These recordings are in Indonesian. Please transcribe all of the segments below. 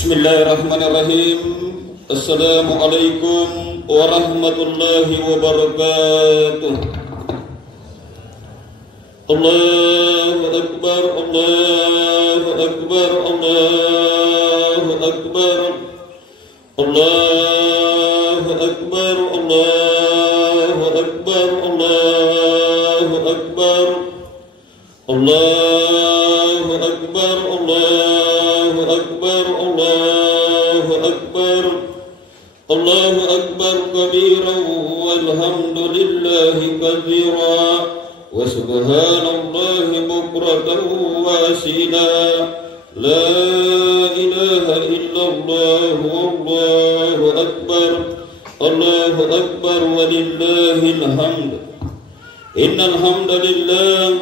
Bismillahirrahmanirrahim. Assalamualaikum warahmatullahi wabarakatuh. Allahu Akbar, Allahu Akbar, Allahu Akbar, Allahu Akbar, Allahu Akbar, Allahu Akbar, Allahu Akbar, Allahu Akbar, Allahu Akbar, Allahu Akbar kabiran walhamdulillahi katsira wa subhanallahi bukratan wa asila. La ilaha illallah wallahu akbar, Allahu akbar walillahil hamd. Innal hamdalillah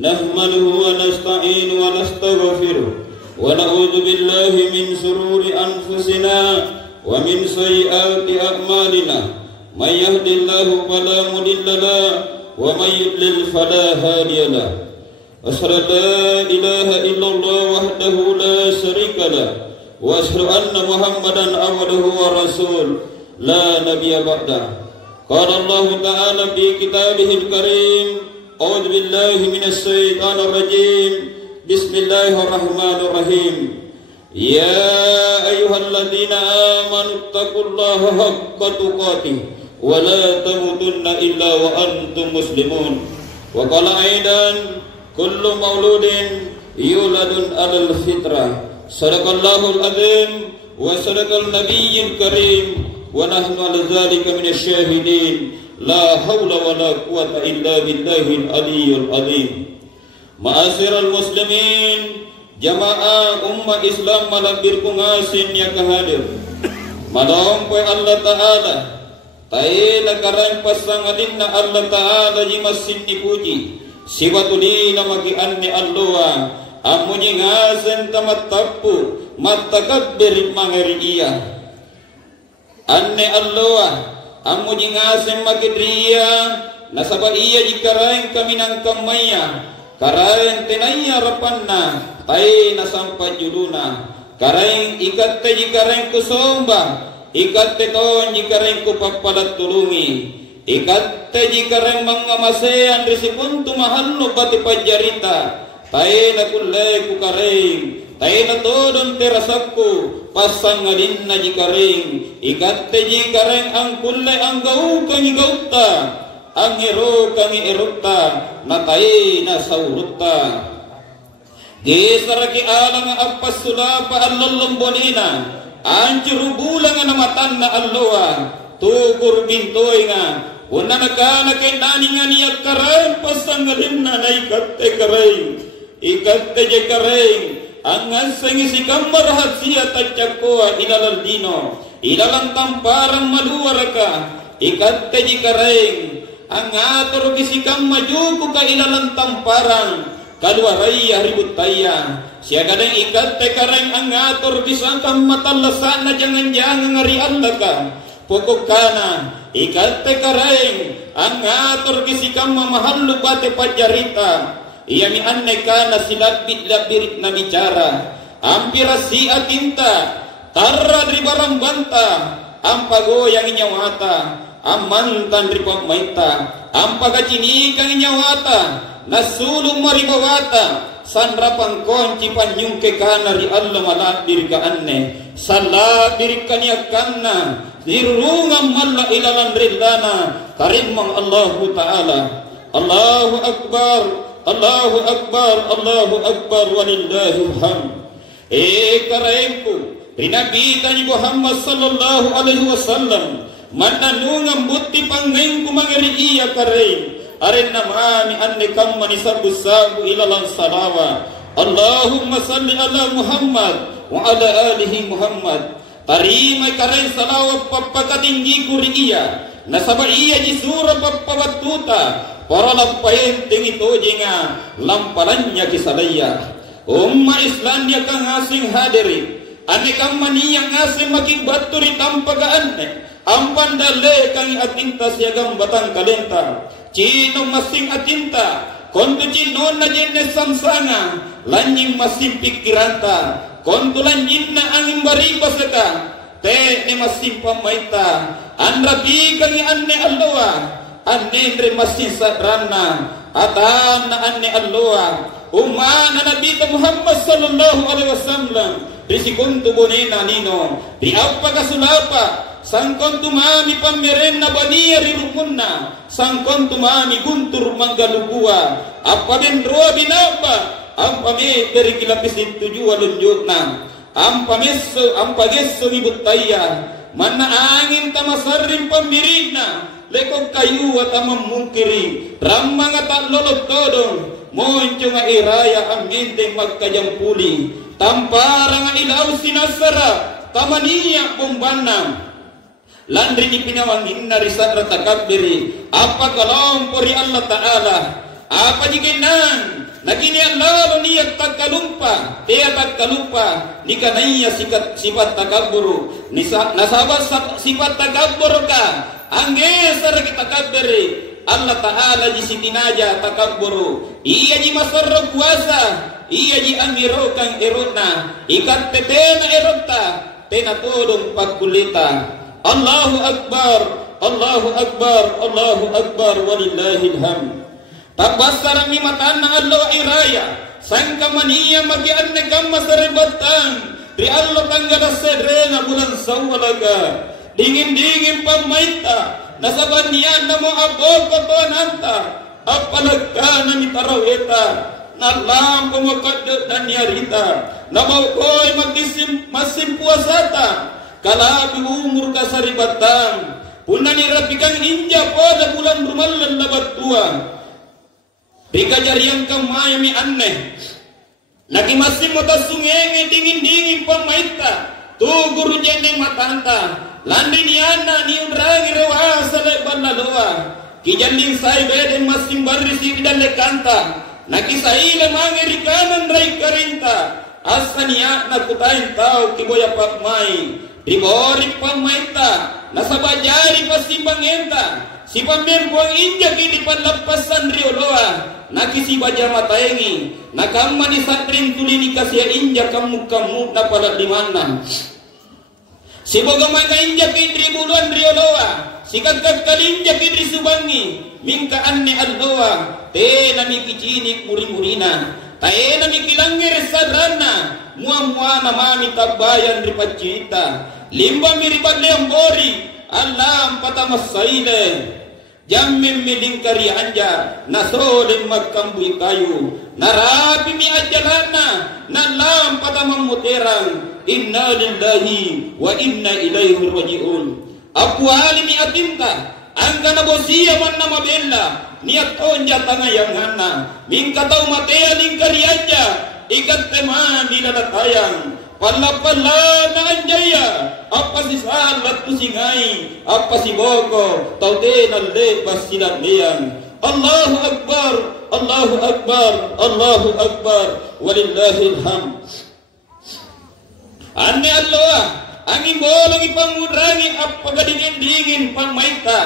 nahmaduhu wa nasta'inu wa nastaghfiruh wa na'udzu billahi min shururi anfusina wa min sayyiati a'malina. May yahdihillahu fala mudilla lahu wa may yudlil fala hadiya lahu. Asyhadu an la ilaha illallah wahdahu la syarika lahu wa asyhadu anna Muhammadan abduhu wa rasul la nabiyya ba'da. Qala Allah ta'ala fi kitabihil karim, a'udzu billahi minasy syaithanir rajim. Bismillahirrahmanirrahim. Ya ayyuhalladzina amanu taqullaha haqqa tuqatih wa la tamutunna illa wa antum muslimun. Wa qala aidan kullu mauludin yuladun alal fitrah. Sadaqallahul azim wa sadaqal nabiyyul karim wa nahnu ala dzalika minasyahidin. La haula wa la quwwata illa billahil aliyyil azim. Ma'asyiral muslimin, jamaah umat Islam malabir kungasin yang kehadir. Madompoy Allah Ta'ala taila karang pasangadin na Allah Ta'ala jimasin dipuji. Siwatulina magi anni Allah amunyi ngasen tamat tapu matakabbir mangeri iya anni Allah amunyi ngasen magi driya nasaba iya jikarain kami nang kamaya karain tenaya rapanna tai nasampa juduna karain ikat te jikarain kusomba ikat te ton jikarain kupapalat tulungi ikat te jikarain mangamasean risipuntu mahalno pati pajarita tai na kullay ku karain tai na todon terasakku pasangadin na jikarain ikat te jikarain ang kullay ang gau kang igauta ang ero kang irukta na tai na saurutta gisaraki alang appas sulapa allallong bonina anjuru bulang na matan na alloa tukur bintoy nga una nagkana kay nani nga niya karain pasangalin na ikatte karain ikatte je karain ang asang isikang marahat siya tatyakoa ilalal dino ilalang tamparang maluwar ka ikatte je karain ang ator isikang majuko ka ilalang tamparang kaluaraya ributaya siya kadang ikatte karain ang ator bisangkang matalasan na jangan-jangan ngari Allah ka pokok kana ikatte karain ang ator kisikang mamahallo pati pajarita iya mi anne kana silabit labirit na bicara ampira si akinta tarra dari barang banta ampagoyang inyawata amantan dari pamaita ampagacinikang inyawata nasulong maribawata sanrapang konci panyungke kana ri Allah malabir ka anne salabir kaniya kanna dirungam malla ilalan ridana karimang Allahu Ta'ala. Allahu Akbar, Allahu Akbar, Allahu Akbar walillahil hamd. Karaimku rinabitan ni Muhammad sallallahu alaihi wasallam mananungam buti pangengku mangeri iya karaim arin namani anni kammani sabu ilalan salawa. Allahumma salli ala Muhammad wa ala alihi Muhammad. Tarimay karain salawat papakatinggi kuriya nasaba iya di surah papabatuta para lampayin tingito jinga lampalannya kisalaya umma Islandia kang asing hadiri ane kang maniyang asing makibaturi tampagaan ampan dale kang atinta siagam batang kalenta cino masing atinta kontu cino na jenes samsanga lanying masing pikiranta kontulan jinna angin bariba saka te ne masim pamaita anrabi kang anne alloa anne andre masin sadrana atan anne alloa umana nabi Muhammad sallallahu alaihi wasallam risikuntu bonena nino di apa kasulapa sangkon tumami pamerenna bania rirumunna sangkon tumami guntur manggalugua apa benroa binapa ampa me dari kilapis itu jua lunjutna ampa gesso ibutaya mana angin tamasarim pamirina lekok kayu atamam mungkiri ramang atak lolok todong monco nga iraya aminteng magkajampuli tamparang ilaw sinasara tamaniya bumbana landri ni pinawangin na risara takabiri apa kalompori Allah Ta'ala apa jikinan nagini Allah niya tagkalumpa tiya tagkalumpa ni kanaya sifat takaburu nasabas sifat takaburu ka anggesar kita kabiri Allah Ta'ala ji sitinaja takabburu iya ji masarro puasa iya ji amiro kang erotna ikat tetena erota tena todong pagkulita Allahu Akbar Allahu Akbar Allahu Akbar walillahil hamd tabasara mi matana Allah iraya sangka mania magian negam masaribatan di Allah tanggala sedrena bulan sawalaga dingin pamaita nasabanian namo abog kotonanta apalagkana ni taraweta nalam pumakadot na niyarita nabawkoy masim puasata kalabi umur kasaribatan punani rapikan inja pada bulan rumalan labatua bikajarian kamaya mi aneh lagi masim motasungenge dingin pamaita tu guru jene matanta landri niana ni undrangi rewasa leban laloa kijanding sai beden masim barisi idale kanta nakisaile mangeri kanan rai karinta asania nakutain tau kiboya pakmai dibori pamaita nasabajari pasimbang enta si pamembuang inja kini panlapasan rioloa nakisi baja mataengi nakamma di satrin tulini kasia inja kamu na pala dimana si bogamay ka inja kidri buluan rioloa si kagkag kalinja kidri subangi mingka anne aldoa te nami kicinik murimurina tae nami kilangir sadrana mua namami tabayan ripacita limba miribat leambori alam patamasaile jammem milingkari anja nasolim magkambuy kayu narapi mi ajalana nalam patamamuterang inna lillahi wa inna ilaihi raji'un apu alimi atinta angka nabosia man na mabella niat onja tangayang hana mingka tau matea lingkari anja ikat tema nilalatayang pala na anjaya apa si salat tu singai apa si boko tau tenal lebas silanean Allahu Akbar Allahu Akbar Allahu Akbar walillahil hamd anne Allah angin bolong ipangudrangi apa gadingin pangmaita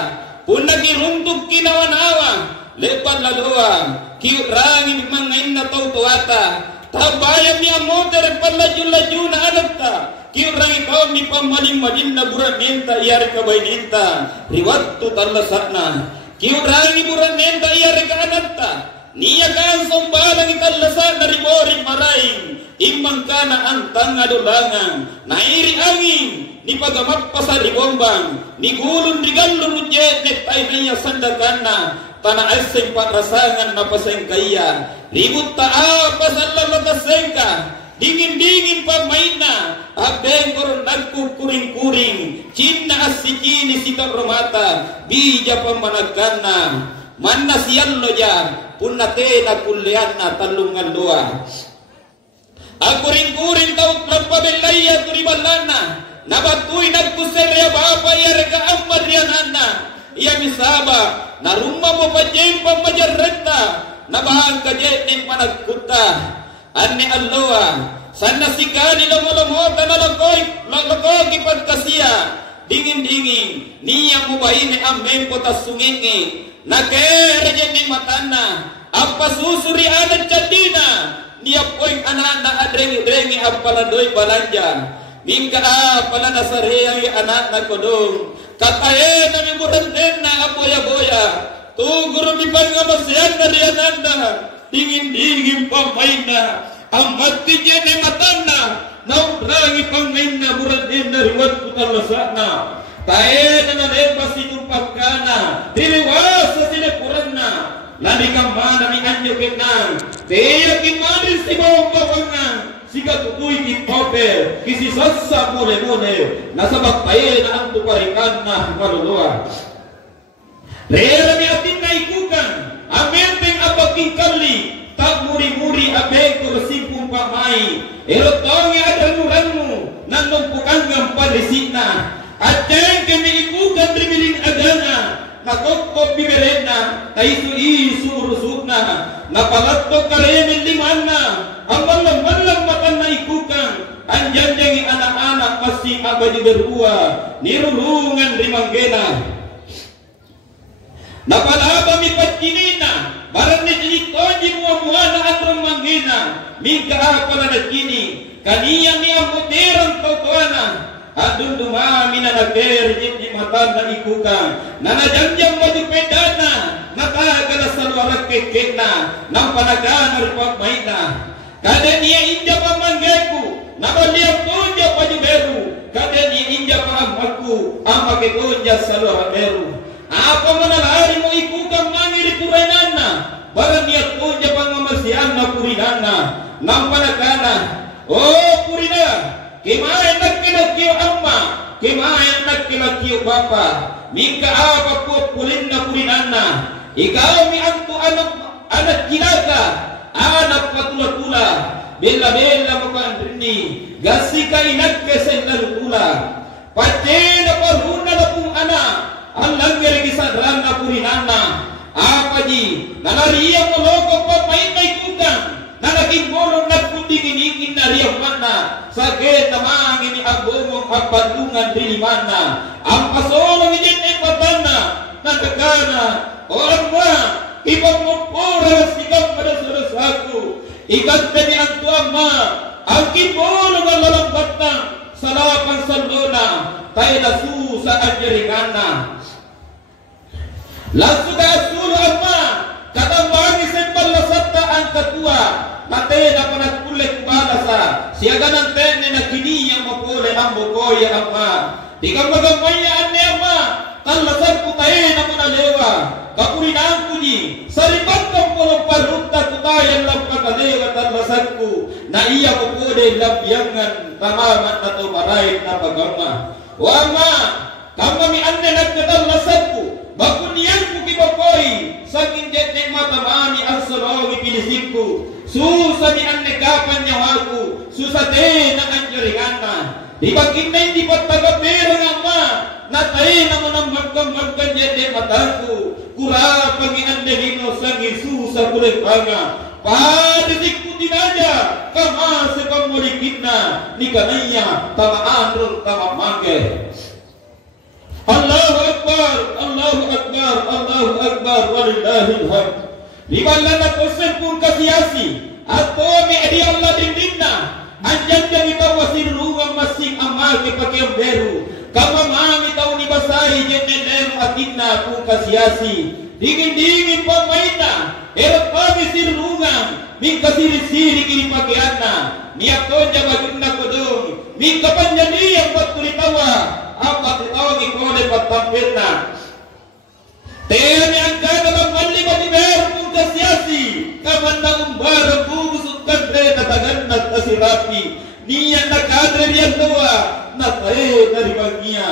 punagi runtuk kinawanawa lepan laloa kiurangi mangain na tau tuata tabayam ni amoter palaju na alakta kiurangi kau ni pamaling na buranenta iyari kabainenta riwattu tallasatna kiurangi buranenta iyari ka anatta niya kan sombalang itallasat na ribori maraing imang kana antang adulangan nairi angin ni pagamappa sa ribombang ni gulun rigallun ujet net ay niya sandagana tanah asing patrasangan na pasengkaya ribut taa pasalalatasengka dingin pamaina abeng koron nagkukuring-kuring cinna asikini sitak romata bija pamanagkana manna siyallo ja punnate na kullianna talungan doa akuring-kuring taut lampabelaya turibalana nabatuy nagkuserya bapa yarga ammar yanana iya misaba narumma mo pajempa majarreta nabahang kajetning panagkuta anne alloa sana sikani lomolomota nalakoy kipagkasiya dingin niya mo baine amen po tasungenge nakere jetning matana apa susuri adat jadina Dia poin anak-anak adrengi-drengi apalan doi balanja. Mingka apalan nasareyang anak na kodong. Kataye na mimurandena apoya-boya. Tuguro mi pangamasiyan na riyananda. Dingin-dingin pamaina. Amat tijene matana. Naudrangi pamaina murandena riwat putalasana. Tae na nalebas itumpagkana. Diliwasa sila kuranna. Lani kamana mi anyo kenang. Teya kimanis si bawang bawangan. Sika tutuy kitopel. Kisi sasa mule-mule. Nasabak tae na ang tuparikan na maluluwa. Rera mi atin na ikukan. Amenteng abaking kali. Tak muri-muri abeng kursimpung pamay. Erotongi adranu-ranu. Nanumpukangang palisina. Ateng kami ikukan rimiling agana. Nakokop biberena, taisu-isu urusukna, napalatok karemin limana, ang malam-malam matan na ikukan, anjan-jangi anak-anak masing abadi berua, nirulungan rimanggena. Napalaba mi patkinina, barang ni jinitonji muamuana at rumanggena, mingka apala na kini, kaniya mi amuterang tautuana, adun dumami na nagderjit di mata na ikukan nanajamjam madupedana natagala sa luarak kekena nang panagana ripak maina kada niya inja pamanggeku nabaliyang tunja pajuberu kada niya inja paamaku amaketunja sa luarak beru apa manalari mo ikukan mangiri purainana barang niya tunja pangamasian na purinana nang panagana oh purina Kimayan nagkilagkiyo amma, kimayan nagkilagkiyo bapa, mingka apa po pulin na purinana, ikaw mi anto anak kilaga, anak patula-tula, bela-bela makaandrini, gasi ka inagke sa inalutula, pati na paruna na pong anak, ang langgari kisadran na purinana, apa di, nanariya mo logo pa may kukang, nalaging bolong nagkundingin na riyang mana sakit namangin ni abumong kapandungan dilimana ang pasolong ijin ay patana nagkakana orang ma ibang mupura sikap pada surasaku ikat dani ang tuama ang kibolong ang lalambat na salapan salona tayo na susa ang jaringana lasu ka asulo ama katambangi sempal lasata ang katua mate na panagkulit balasa siyaga ng tene na kiniyang mapule ang bukoy ang ma di ka magamaya ane ang ma talasan ko tayo na manalewa kapurinaan ko di saripat kang pulong parunta ko tayo lang pagalewa talasan ko na iya mapule labyangan tamaman na tumaray na pagama o ama kamami ane nagkatalasan ko bakunian ko kibakoy saking jetnek matamani ang sarawi pilisip ko susah ni anne kapan nyawaku susah te na anjaringana di bagin na hindi patagapera nga ma natay na mo nang magkamagkan jete mataku kura pangi anne lino sangi susah kulay panga padidik ko dinaja kama sa kamulikit na ni kanaya tamaan ron tamamangke Allahu Akbar, Allahu Akbar, Allahu Akbar, walillahil hamd. Libalan na kosen pun kasiasi, ato mi adi Allah dindingna, anjan kami tahu wasir ruang masing amal ke pakai beru, kama mami tahu ni basahi jenenemu atinna pun kasiasi, dingin pamaina, erot kami sir ruang, min kasiri-siri kini pakaianna, niat tonja baguna kodong, min kapanjani yang buat kulitawa. Apa tawagi kode patampirna teni angka dalam mali bagi berpun kasiasi kamanda umbara bugusut kadre tataganna tasirapi niya nakadre riyan dawa natae dari bagia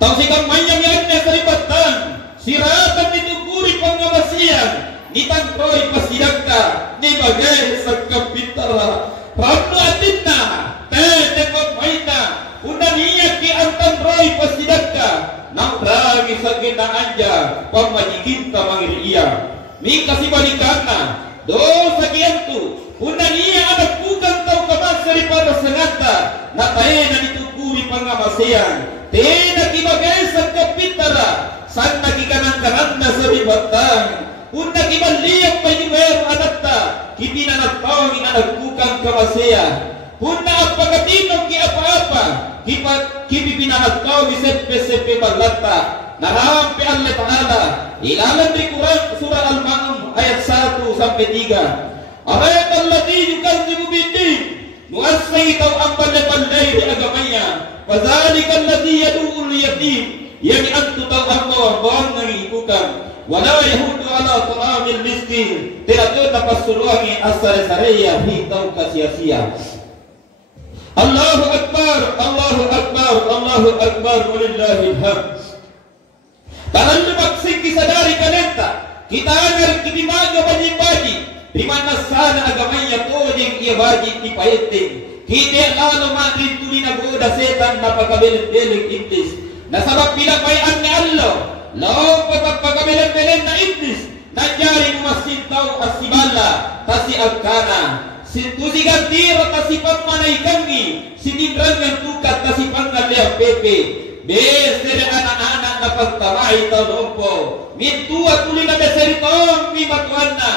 tau sikang manya miannya saripatan siratan dituguri pangabasian nitangkroi pasidakta ni bagai sakapitara ramdu atinna tete pamaita una niya ki antan roy pasidakka nang ragi sa ginaanja pamajiginta mangiriya mi kasi balikana do sa kiyantu una niya anak bukan tau kamasari para sangata na tayo na nituguri pangamasiyan tayo na kibagay sa kapitara saan nakikanang-kanang na sa ribatang punna kibaliyang pajumeru anatta kipinanatawang inanagkukang kamasaya punna apagatinong ki apa-apa kipipinanatawang isepe-sepe balata narampi Allah Ta'ala ilalan di Quran surah Al-Ma'un ayat 1 sampai 3 ayat allati yukadzibu bid-din muassai taw ang balay di agamanya fadzalika alladhi yad'u al-yatim yani antu taw Allah bawang nangibukan wala yahudu ala ta'amil miskin tidak napasuruangi asar-saraya hitaw kasia-sia Allahu Akbar Allahu Akbar Allahu Akbar walillahil hamd. Tangan lumaksing kisadari kalenta kita agar kitimaga baji-baji di mana sana agamanya tojeng ia baji ipaiting kita lalo madrin tuli nagoda setan napakabelit-belit iblis nasabab pinapayan ni Allah law pagpagabelit-belit na iblis nanjari umasintaw asibala tasi agkana sintusigantiro tasi pagmanaykangi sinibrangan tukat tasi pangalya pepe besere anak-anak na pagtamay talompo mintua tuli na beseritong mi matuana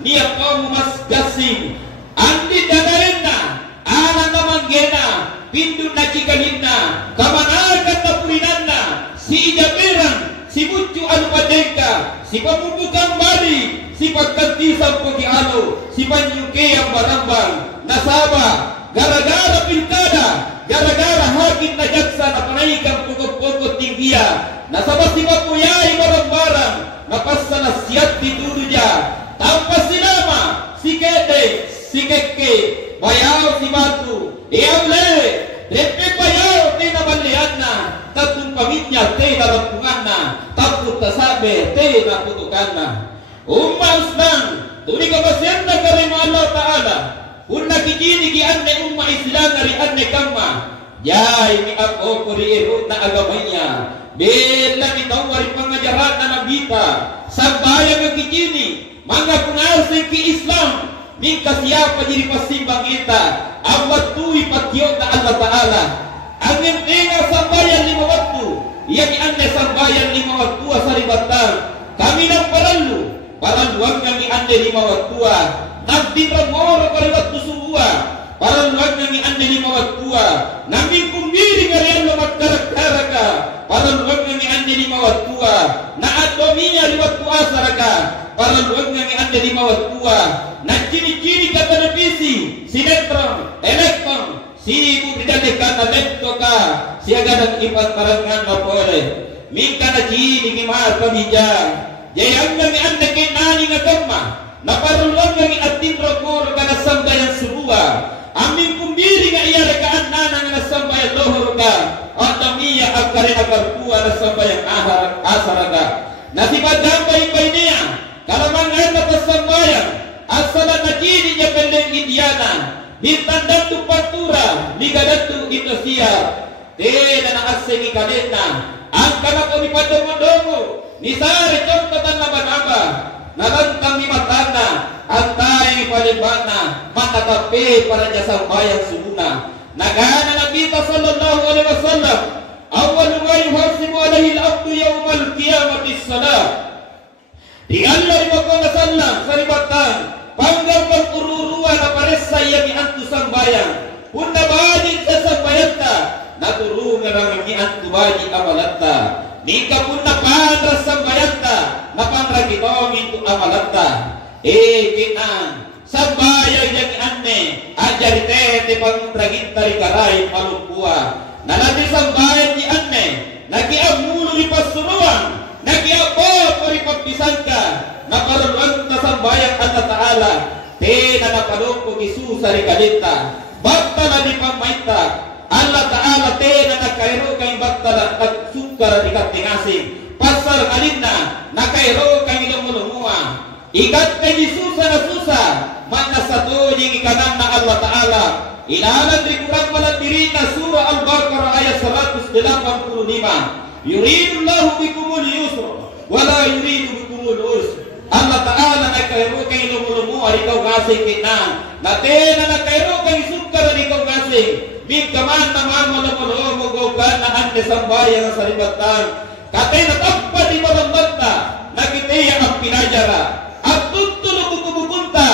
niya ko mas gasing andi dagarin na anak na manggena pindun na chikalin na kamanagan na pulinan na si Ijaberan si Mucu Alupadengka si Pamubukang Bali si Pagkantisang Pogialo si Panyuke ang Barambang nasaba gara-gara pilkada gara-gara hakim na jaksa na panaikang pukot-pukot tinggiya nasaba si Mapuyay barang-barang napasa na siyat ditudo dia tanpa sinama si Kete si Keke bayaw si Batu iawle repe bayaw te nabalian na tatong pamilya te narampungan na tapos tasabi te naputukan na Usman tuli kabasyan na karimo Allah Ta'ala unna kijini ki anne umma islam ari anne kamma jay mi ako ko riero na agamanya bella mi tawari pangajaran na nabita sabaya ng kijini mga pungasay ki Islam min kasiyapa diri pasimbang kita ang watu'i pagyot na Allah Ta'ala ang nga sambayan 5 waktu iya ni anne sambayan 5 waktu sa ribatan kami ng paraluwag nga ni anne 5 waktu nagtitramoro karibat tusuwa para luwag na ni ande 5 waktu namin kumbiri kariyan lo magkaraktaraka para luwag na ni ande 5 waktu na adominya 5 waktu asaraka para luwag na ni ande 5 waktu na cini-cini ka televisi sinetron elektron si ibu bidalekan na lepto ka siya ganang ipat parangan na pole minka na cini kimahal pamidya jayang na ni ande kinani nga kama naparulong ng atinro ko ka nasambayan subuwa amin kumbiri nga iya rekaan nana nga nasambayan lohor ka at namiya ang karinagarpuwa nasambayan asaraga nasipagambay-bay niya kalamangan na pasambayan asala na kini niya pendeng Indiana bintandang tupantura ligadatu Indonesia na naasing ikalina ang kanako ni padomo-domo ni sari contotan na manaba nalantang ni matana antay palibana matakape para niya sambayan sumuna nagana nabita sallallahu alaihi wasallam awal ma yuhasibu alaihi al-abdu yawmal qiyamati as-salat di Allah ibako na sallam saribatan panggang pag-ururuwa na paresa yang iantu sambayan punna bajin sa sambayanta naturungan ang iantu baji amalatta nika punna pandra sambayanta napandra kitong itu amalatta kinang sambayan yang anne ajari tete pangundragin tari karay palupua nalati sambayan di anne nakiamulu di pasuruan nakiapo di pagpisangka naparuan na sambayan Allah Ta'ala tena napalungko Isus ari kalita baktala di pamaita Allah Ta'ala tena nakairo kay baktala nagsukar di katingasing pasar alina nakairo kay lumulumua ikat kay Isus na susa man nasato ding ikanan na Allah Ta'ala ilalan di kurang malatirina surah Al-Baqarah ayat 185 yuridullahu bikumul yusra wala yuridu bikumul usra Allah Ta'ala nakairo kay lumulumu ari kau gasing kinang natena nakairo kay sukar ari kau gasing min kaman tamama lumulumu gogan na ande sambayan sa ribatan katay natappa di barambanta nakiteya ang pinajara at tutulog bukubukunta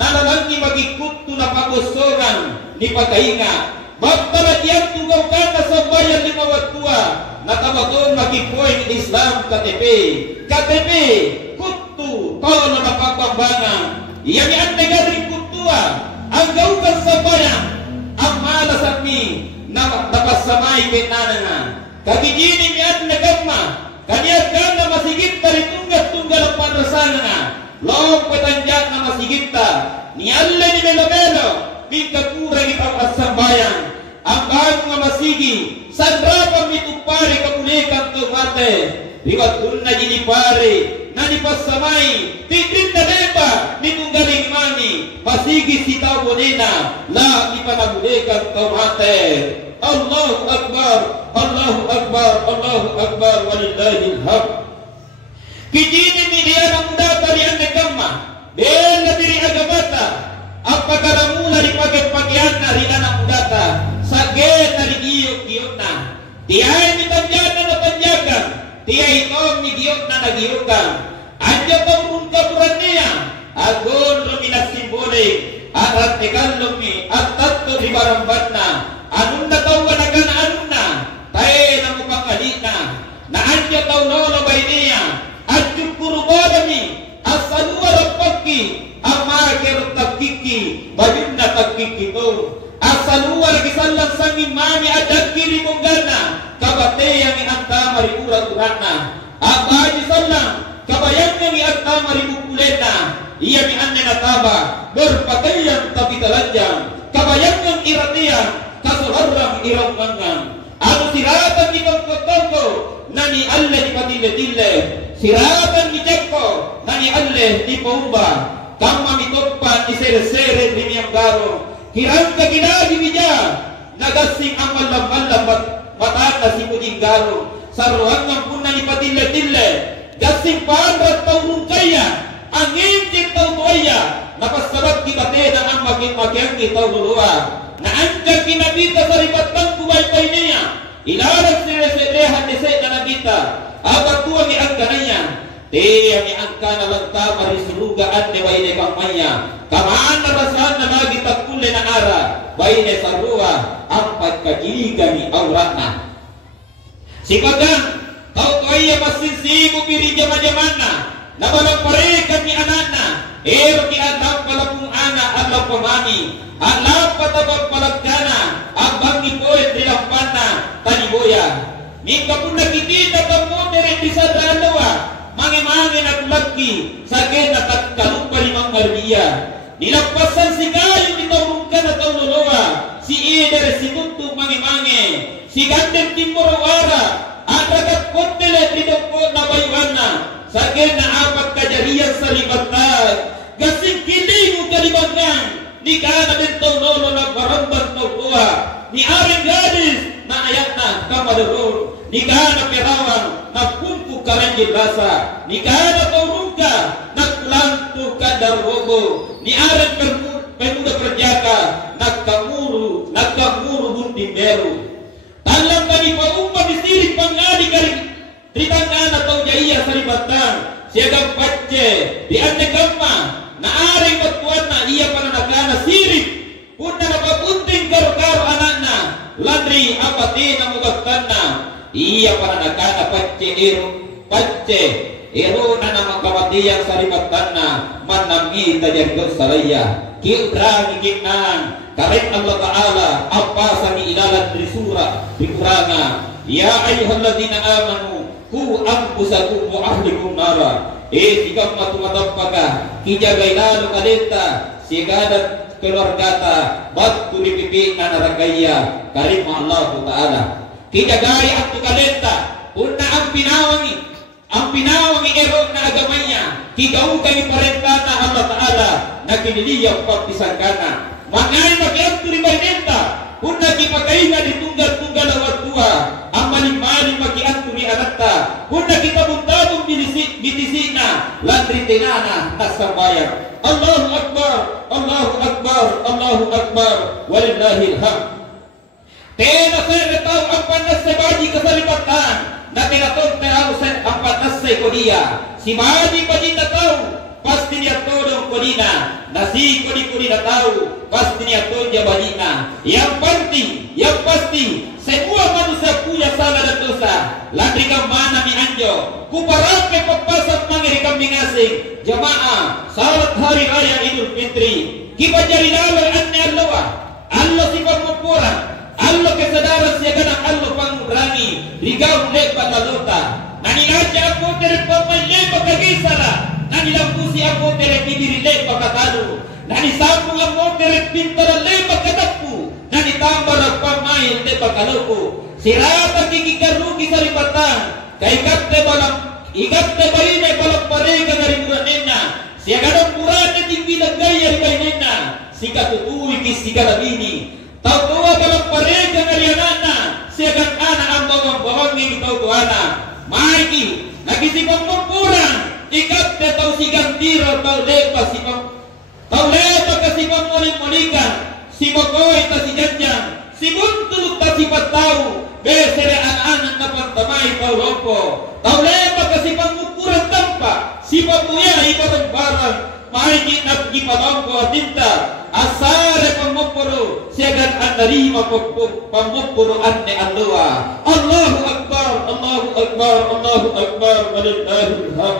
nalalangi magikuto na pagusoran ni pagkainga magtalagyan tugaw ka na sa bayan ni Mawagtua natawagon magipoy ng Islam KTP kuto tao na napapambangan iyan ang nagaring kutua ang gawkan sa bayan ang malasan ni napasamay kay nanana kagigini mi at nagama kaniya ka na masigit na ritunggat-tunggal ang panrasanan na lawang patanjak na masigit ta ni alla ni Melomelo minkakurang itaw at sambayan ang bago nga masigi sandrapang mitupari kamulikan tumate liwat dun na ginipari na nipasamay titin na leba nitunggaling mani pasigi si tabonina la ipanamulikan tumate Allahu Akbar Allahu Akbar Allahu Akbar walillahil hamd kijini ni dia ng data riyan na gamma dahil na diri agabata ang pagkaramula ni pagkipagyan na riyan ang data sa gen na rigiyot-giyot na tiyay ni tanyakan na tanyakan tiyay itom ni giyot na nagiyutan anya pamrungkaburan niya agon luminas simbolik at tekan lumi at tatto di barambat na anong natawa na ka na anong na tayo na mupakali na anya taw nolobay niya at yung kurubadami at saluwa ng pagki ang makakirot tagkiki bayon na tagkiki to at saluwa ng isang lansang imani at dagkiri mong gana kabate ang ianta marikurat-urat na at bahay isang lang kabayang ng ianta maribukulet na iya mi anya nataba berpakaian tapi talanjang kabayang ng iratian kasuharang irang mangang ano siratan ni pagkotongko na ni Allah di patile-tile siratan ni Jakko na ni Allah di paumba kama mitokpan ni sere-sere di miyang garo hirang kaginagi niya nagasing ang malam-malam matata si Puding garo sa ruangan po na ni patile-tile gasing paanrat taurong kaya ang injit tautuaya napasabat kibate na ang maging-magyang itaululuwa na anjang kinabita sa ripatang buhay niya ilalang sireserehan ni Sayyid na nabita abat tuwa ni angka na niya tiya ni angka na lagta marisurugaan ni Wayne Pangmaya kamaan na basahan na lagi tagkuli na ara Wayne Sarua ang pagkagiligan ni Auratna si Pagang tautuaya masinsigo piri jaman-jamana na balagparikan ni anana ero ki alam palapung ana alam pamani alam patabag palagkana abang ni poet nilampana taniboya mingka pun nakikita kamu dari sa dalawa mange-mange naglagi sa gena tagkalumpa limang marbiya nilampasan si kayo nitaurungkan na tauloloa si Ider si Tuntug mange-mange si Gandem Timurawara ang ragat kontele tidoko na baywana sa gena apat kajarian sa libatag gasing kilingo kalibangan ni kana bentong lolo na barambat no kuha ni aring gadis na ayat na kamadurur ni kana perawang na pungku karanjil rasa ni kana taurungka na kulantu kadarwogo ni aring pemuda perjaka nagkamuru bunting beru talang kani paumpa disirik pangali kari tritanga na tau jaya sa libatang siagang patse di ane gamma na aring patuan na iya pananagana sirik punna napapunting karo-karo anakna landri apati na mugagtan na iya pananagana patse ero na namang kamatiang sa libatan na manami tajargot salaya kiudrang ikinan karet Allah Ta'ala apa sani ilalat risura dikuranga ya ayyuhalladzina amanu ku anfusakum wa ahlikum nara sikap matumatapaka kijagay lalo kalenta sigadat keluargata batu dipipi na narakaya karim Allah Ta'ala kijagay at kalenta punna ang pinawangi erok na agamanya kigau kami parentana Allah Ta'ala na kiniliyang pagpisangkana mangay makiagturi marinenta punna kipakainga ditunggal-tunggal awat tua ang maling-maling makiagturi anatta punna kita buntabong bitisina landri tenana nasambayan Allahu Akbar Allahu Akbar Allahu Akbar walillahil hamd tena seretaw ang panas sa baji kasalipatan na tinatong ang patasay ko dia. Si Madi pa din na tao, pasti niya todong ko dina. Nasi ko di na tao, pasti niya todong dia badina. Yang pasti, semua manusia punya salah dan dosa. Landri kang mana mi anjo, kuparake papasat mangiri kambing asing. Jamaah, salat hari raya Idul Fitri. Kita jari lalai anne Allah si pangmupura, Allah kesadaran siya ganang Allah pangrangi. Rigaw lepat lalota. Naninaja ako tere pamayle pagkagisara. Nanilampusi ako tere kibirile pagkatalo. Nanisambong ako tere pintarale pagkatakpo. Nanitambal ang pamail de pagkaloko. Sirata kikikarugi sa ripatan. Kay ikatte baline palang parega na rimuranena. Siya ganang murane tingbilagaya ribainena. Sika tutuwi kis sika labini. Tautuwa palang parega na rianana. Siya gan ana ang bawang-bawangin tautuana. Maiki, nagisipang mampuran. Ikatte tau sigang tiro tau lepa sipang. Tau lepa kasipang muling-mulikan. Si Mokoy ta si Janjang, si Buntulog ta si Patao, besere anak-anak na pantamay Paulopo. Tau lepa kasi pangukurang tampa, si Papuya ibarang barang, mahigit at ipanongko at tinta, asare pamupuro, siyagan ang narima pamupuro ane alua. Allahu Akbar, Allahu Akbar, Allahu Akbar, walillahilham.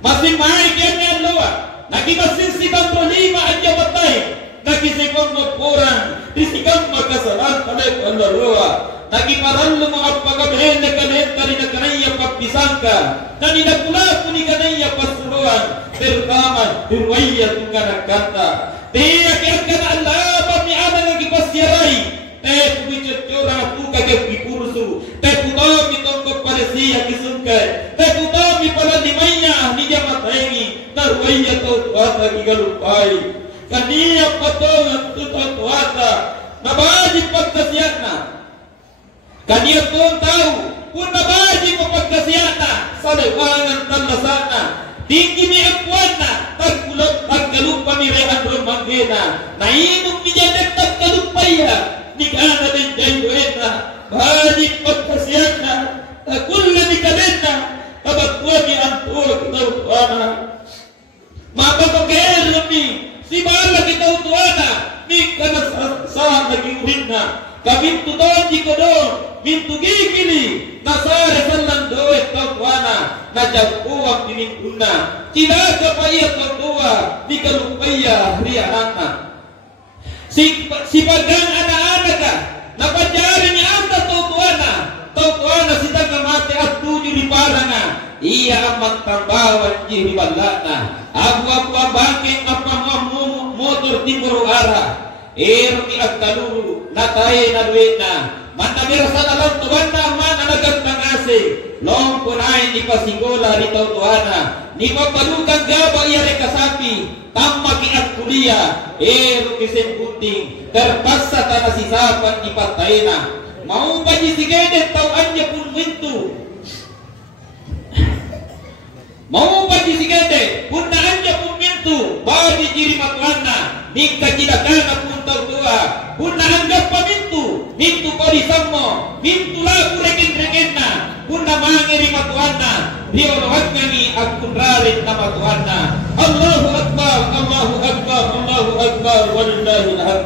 Masing mahigit ni alua, nagimasin si Bandrolima ang yamatay, nagisipang mapuran, isikang magkasalan kalip ang larua. Nagiparalo mo ang pagkabihin na kalit na rinagkanaya papisangka, na ninagula ko ni kanaya pasuruan, pero naman, hirwaya itong kanagkanta. Tiyak yan ka na alaban ni Ana nga gipasyaray, tayo pumityotyo na po kagagipurso, tayo putam itong pagpalasiya kisungkay, tayo putam ipala limaya, ni Yamatayngi, narwaya ito at nagigalupay. Kaniya patong ang tutuwata, nabajing pagkasyak na. Kaniya tong tao, kung nabajing mapagkasyak na, sa lewangan talasana, tinggi mi ang buwan na, tagkulot, tagkalupa mi rehan romanggena, nainom mi dyan tagkalupaya, ni kana din dyan dueta, bajing pagkasyak na, tagkula ni kalena, kabatwa mi ang tutuwana. Mapapagkero mi, si bala kita utuana, mi kana sa nagiurin na, kabintu doon di ko doon, bintu gigili, nasare sa landoet kautuana, najagpuang tiniguna, tinaga pa iya kautua, di kalupaya riyanana. Si bagang anak-anak ka, napadyarin niya ang tautuana si tagamate at tujuh di parana, iya ang magtambawan di ribalana. Aku abangin apa motor di Puruara, ermi agkaluru, natay na duit na, manamira sa alam tuwan na man anagantang ase, long punay ni pasigola ni tautuana, ni papalugang gaba iya kasapi, tamaki at kuliya, kising kunting, terpaksa ta nasisapan di patay na, mau pa di sigedet tauan niya pun wintu. Mau bagi sigede, punaan niya pun mintu, bagi diri matuana, nikah kilakana pun tautua, punaan gapa mintu ko di sammo, mintu lagu regen-regenna, punna mangiri matuana, diolohat ngani akun rarit na matuana. Allahu Akbar, Allahu Akbar, Allahu Akbar, walillahilham.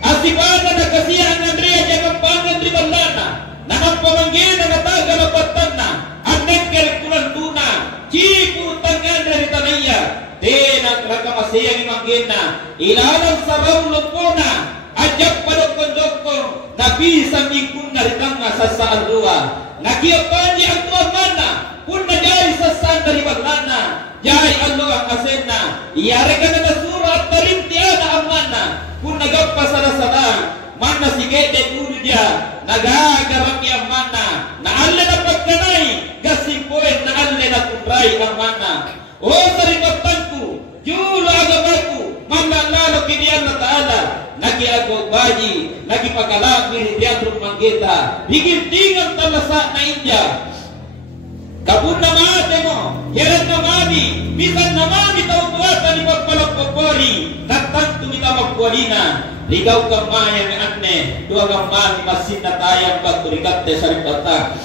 Asibana na kasihan ng riya jangan pangan ribalana, nakapamanggina na taga na patanna, ang nagkalikulan tuna, Cipur tangan dari tanaya, tenak rakamasiyang imanggina, ilalang sa rawlong puna, ajak padok-padok, nabisa mikun dari tanga sa saan dua, nakiyapan di ang tuang mana, pun najay sa saan dari baglana, jay Allah ang asenna, iyari ka na surat tarintiada ang mana, pun nagapasara-sara, mana sigede dulu dia, nagagarap yang mana, na alle na pagkanay, gasimpoen na alle na kubray ang mana. O saripatangku, julo agamaku, manlalalo kiniyan na taala, nagiagaw baji, nagipagalabi ni Teatro Manggeta, higintingan talasa na India. Kapun na maate mo, yaran na mami, bisan na mami tautuatan ni pagpalagpapori, natanto kita magpualina, ligaw kamayang anne, dua kamani masin na tayang pagturikat te saripata.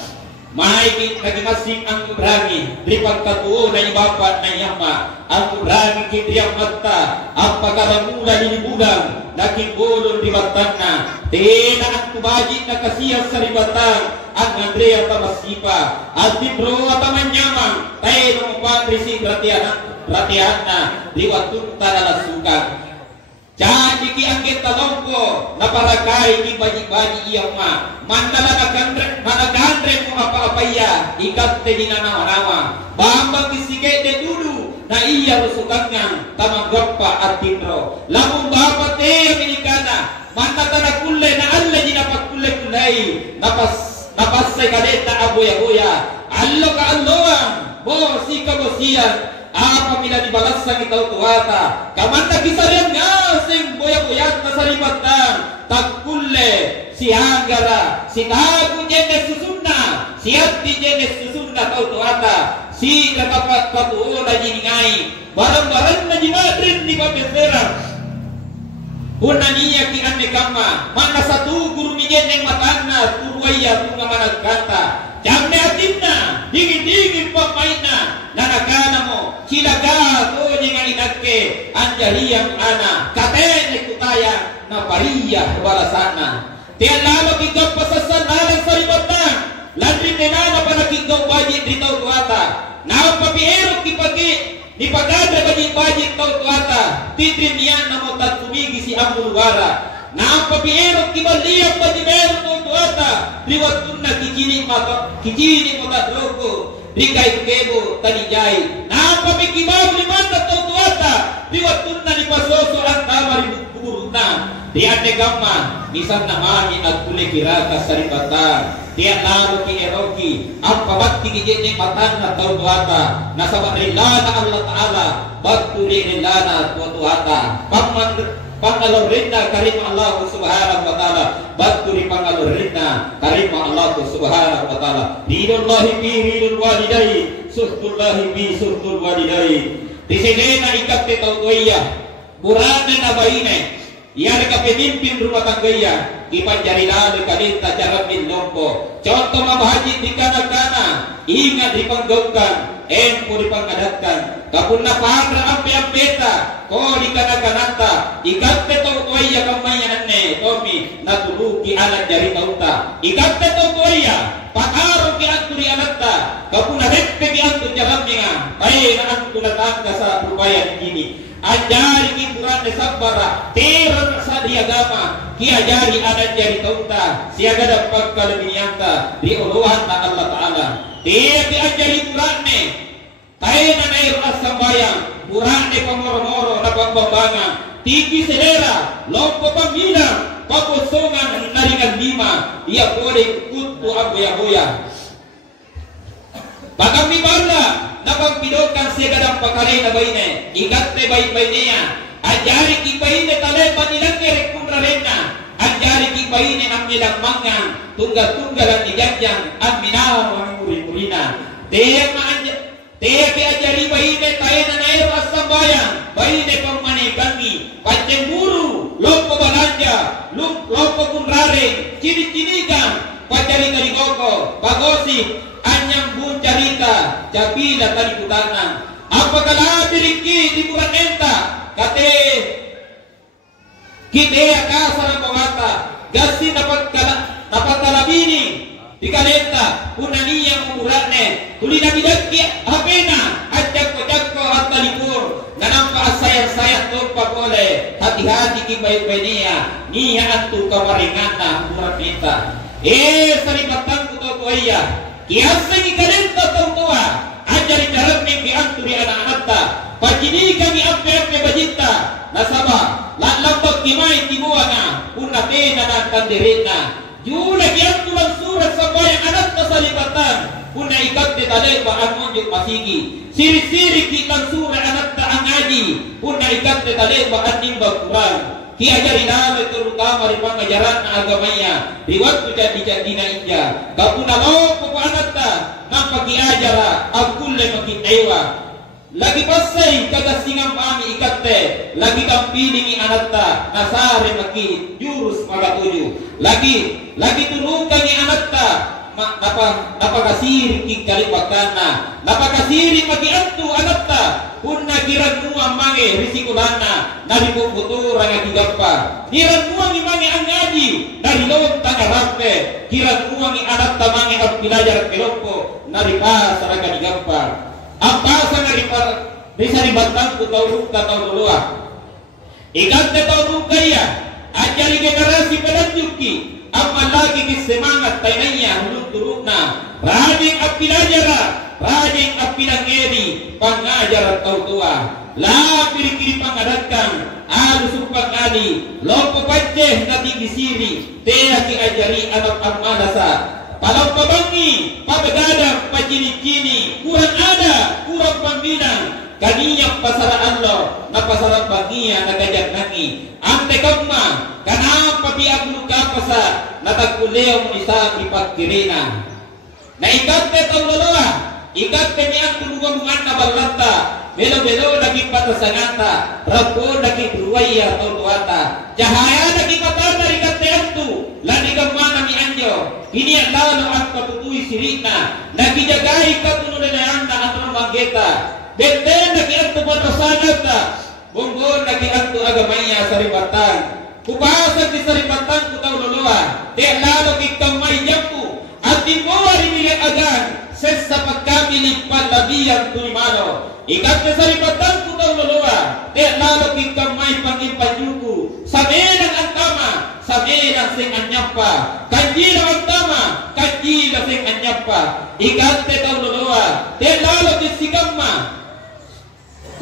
Maiki lagi masing ang berani dari pagkatuo na ibaba na yama ang berani kitriyang mata ang pagkaramula ni bulang laking bolon di batana tena ang tubajit na kasiyas sa ribatang ang Andrea Tamasipa at Tibro at Amanyamang tayo ng patrisi ratihan na liwatunta na lasukan. Jadi ki angget talongko na parakay ki baji-baji iyang managandre mo apa-apaya ikat te dinanawa bambang kisike de dulu na iya rusukangan tamaggappa at Tibro lamun bapat te minikana manatana kulle na alle dinapat kulle-kullay napasay kadeta aboya-boya allo ka alloang bosi ka bosian apa mila dibalasang itaw tuwata kamanta kisarian nga sing boya-boyat na saribatan tagkulle si Hanggara si Tago jenes susunna si Ati jenes susunna taw tuwata si katapat katuo na jiningay barang-barang na jinadrin di papesera una niya ki ane kama mana satu guru niya yang matana turuaya tunga managkata jamne atinna dingin-dingin pamaina nanakana mo silaga to niya nga inagke anjariyang ana katene kutaya na pariya balasana tiyan lalo kigap pasasanalang sa ribatan landrin nenana pa nakigaw bajit ritaw tuwata napapiero kipagi ni pagkada bajit tau tuata titrin niyan na mo tumigi si Ambulwara na ang papiero kibaliyang bajimero tau tuata liwatun na kijini mo tatroko rikay kebo tanijay na ang papikibab liman na tau tuata liwatun na ni pasoso ang tama ribut na diyan ne gamma misan namani at kulikiraka sa ribatan tiyan lalo ki eroki ang pabati kijini matan na tau tuata nasa rilana Allah Ta'ala batuli rilana tuata pangalorinna karim Allah Subhanahu wa Ta'ala batuli pangalorinna karim Allah Subhanahu wa Ta'ala ridullahi bi ridul walidai suhtullahi bi suhtul walidai disenena ikat te tau tuaya burane na baine yan ka pemimpin rumah tanggaya ipanjari lalu kadita cara minlompo contoh mabahaji di kana-kana ingat dipanggaukan empo dipangadatkan kapuna pahandra ampe-ampeta ko di kana-kanata ikat peto kuaya kamayan ne tomi natuluki alat jari tauta ikat peto kuaya pakaro ki anturi alatta kapuna reppe ki antu jalamnya ay na antu natangka sa rupayan ini ajari kiburan de sabbara teran sa diagama ki ajari adat jari tauta siaga dapat kaleminyanta di uluhan ta Allah Ta'ala dia ki ajari buranne taena nair asambayang buranne pamoro-moro na pambambangan tiki selera lompo pamina paposongan naringan lima ia boleh kutu aboya-boya Bagami bala napagpidokan siya kadang pakaray na bayne ikat te bay-bayneya ajari ki bayne talepan nilang erekunrarena ajari ki bayne ang nilang mangang tunggal-tunggalan ni janjang ang minaw ang muri-murina teya ki ajari bayne tayo na naero asambayang bayne pamanigangi panceng buru lompo balanja lompo kunrare cini-cinigang pajari kaligoko pagosi anyang bun carita capila tali putana apakala diriki di buranenta kate kite akasara pawata gasi napagkalabini di kalenta unaniya mumurane tulina bidaki hapena ajak-jakko at talipur nanampa asayang-sayang tumpa kole hati-hati ki baik-baiknya niya antu kamaringana muratita saribatang kututuaya kiasa ni kalenta tautua ajari caranya ki anturi anak-anak pajini kami ape-ape bajita nasaba lalambak kimai tibuana unatena na kandirina jula ki antulang surat sambayang anak salibatan una ikat de tale ba anmonjuk masigi siri-siri ki lang surat anak ta angaji una ikat de tale ba animba Quran ki ajari nawe terutama di pengajaran agamanya riwat jadi na inja kapuna lo ko anatta nampa ki ajara akulle makin ewa lagi pasay kagasingang mami ikatte lagi kampilingi anatta nasare maki jurus magatuju lagi tulukan ni anatta napakasiri kikalipakana, napakasiri magi antu anatta, kunna kiran mua mange risikulana, nari kumbutura nga kigapa, kiran mua ngi mange angaji, nari lom tangarape, kiran mua ngi anatta mange apilajar kelompo, nari pasara ka digapa, apasa nari risari batang ku tauruka taurulua, ikante tauruka iya, ajari generasi pelanjuki, amma lagi semangat tainanya hulung turukna, rajin apilajara, rajin apilangeri, pangajaran tau tua, la kiri-kiri pangadatkan, alu supang ali, lompo paceh nati gisiri, tea ki ajari anak amalasa, palau pabangi, pabegadang, pacini-cini, kurang ada, kurang panggilan, kaninya pasara Allah, na pasara bagia na gajak nangi, ante kamma, kanapa biak luka pasa, natakuleo munisa ipagkirina. Na ikate tauloloa, ikate niang tulungan na balata, belo-belo lagi patasangata, rapo lagi beruaya tauluata, cahaya lagi patana ikate antu, lagi gamana mi anjo, ini yang lalu ang patutui sirina, nagijagai katununayanda atau manggeta, benten lagi antu patasangata, bongbon lagi antu agamanya saribatan, kubasan di saribatan ku tauloloa, te lalu kikamay jampu, ati mo rinili agan, sesa pagkamili palabiyan tulimano, ikat sa ribatan ko daw loloa, te lalo kikamay pangipanyuku, sabilang ang tama, sabilang sing anyapa, kanjilang ang tama, kanjilang sing anyapa, ikat daw loloa, te lalo kisigama,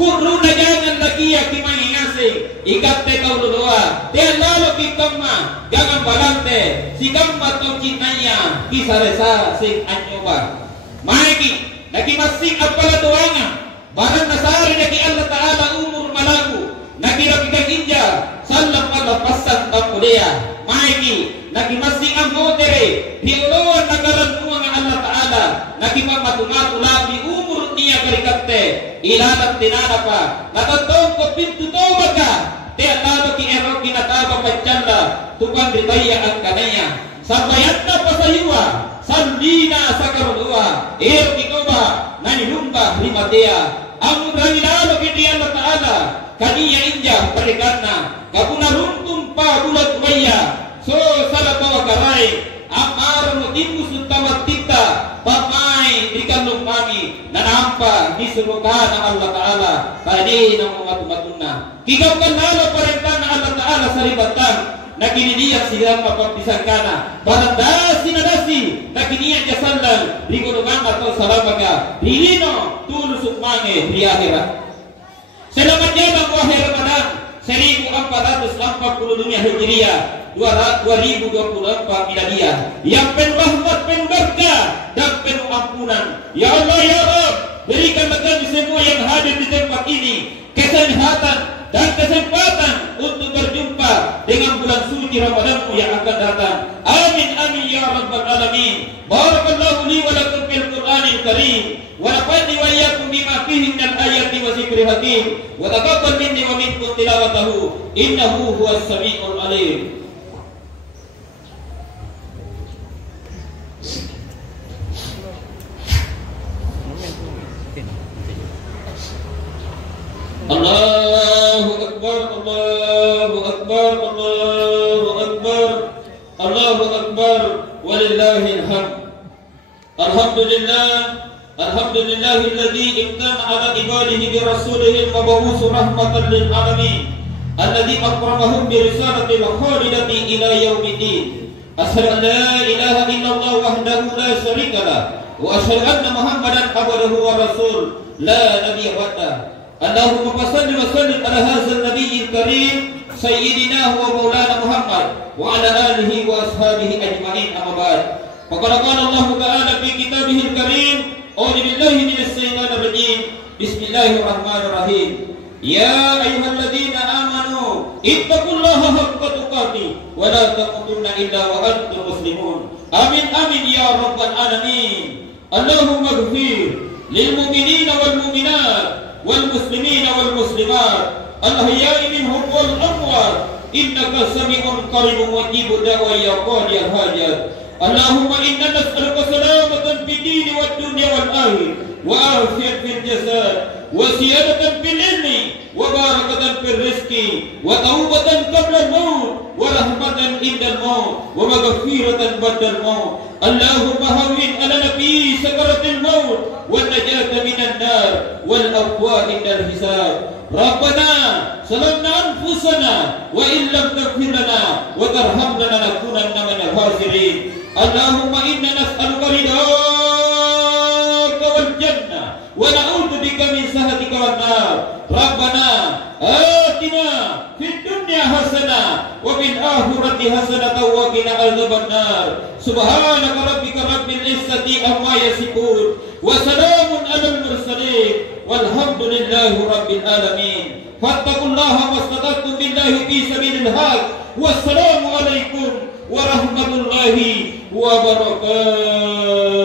kuru na jangan lagi ya kimangingasing, ikat daw loloa, te lalo kikama, gangan balante, sigama to cinanya, kisaresa sing anyoba. Maiki, nagi masing apala doanga, barang nasari nagi Allah Ta'ala umur malagu, nagi rapigang inja, salam Allah pasan tampulea. Maiki, nagi masing ang motere, diuluan nagaran uang Allah Ta'ala, nagi mamatu-matu labi umur niya karikate, ilalat tinana pa, natatong ko pintu tobaga, te atado ki ero kinataba pacanda, tupan ritaya ang kanaya, sabayat na pasayuwa, sandina sa karuluwa, ero kitoba, nanilumba rimatea, ang ranilalo kiti Allah Ta'ala, kaniya inja perikana, kapunaruntum pa bulat ubaya, so salatawa karay, amar mo timu sutawat tita, pamay dikalong kami, nanampa, disurukan ng Allah Ta'ala, kani ng matumatuna. Kikaw kan lalo parenta na Allah Ta'ala sa ribatan, na kininiyak silang mapagpisangkana, barandasi na dasi, na kiniyak jasandan, rigulugan atau salamaga, rilino, tulusuk mange, riahira. Selamat jabang wahai Ramadan 1442 Hijriah 2024 Miladiah yang penuh rahmat, penuh berkah dan penuh ampunan. Ya Allah ya Rabb, berikanlah kami semua yang hadir di tempat ini kesehatan dan kesempatan untuk berjumpa dengan bulan suci Ramadan yang akan datang. Amin amin ya rabbal alamin. Barakallahu li wa lakum fil Qur'anil Karim wa nafa'ni wa iyyakum bima fihi minal ayati wa dzikril hakim wa taqabbal minni wa minkum tilawatahu innahu huwas samiul alim. Allahu Akbar, Allahu Akbar, Allahu Akbar, Allahu Akbar, walillahil hamd. Alhamdulillah, alhamdulillahilladzi imtana ala ibadihi bi rasulihil mab'us rahmatan lil alamin, alladzi akramahum bi risalatil khalidati ila yaumiddin. Asyhadu an la ilaha illallah wahdahu la syarika lah wa asyhadu anna Muhammadan abduhu wa rasul la nabiyya ba'da. Allahumma salli wa sallim ala hadzal nabiyil karim sayyidina wa maulana Muhammad wa ala alihi wa ashabihi ajma'in, amma ba'd. Faqad qala Allah ta'ala fi kitabihil karim, a'udzu billahi minasy syaithanir rajim. Bismillahirrahmanirrahim. Ya ayyuhalladzina amanu ittaqullaha haqqa tuqatih wa la tamutunna illa wa antum muslimun. Amin amin ya rabbal alamin. Allahumma ighfir lil mu'minina wal mu'minat والمسلمين والمسلمات الأحياء منهم والأموات إنك سميع قريب مجيب الدعوى يا قاضي الحاجات. Allahumma inna nas'aluka salamatan fid dini wad dunya wal akhirah wa afiyatan fil jasad wa ziyadatan fil ilmi wa barakatan fil rizqi wa taubatan qabla al-maut wa rahmatan inda al-maut wa maghfiratan ba'da al-maut. Allahumma hawwin 'alana fi sakaratil maut wan najata minan nar wal afwa inda al-hisab. Rabbana salamna anfusana wa in lam taghfir lana wa tarham lana lanakunanna minal khasirin. Allahumma inna nas'aluka ridhaka wal jannah wa na'udzu bika min sakhatika wan nar. Rabbana atina fid dunya hasanah wa fil akhirati hasanah wa qina adzaban nar. Subhanaka rabbika rabbil izzati amma yasifun wa salamun alal mursalin walhamdulillahi rabbil alamin. Fattaqullaha mastata'tum billahi fi sabilil haq. Wassalamu alaikum warahmatullahi wabarakatuh.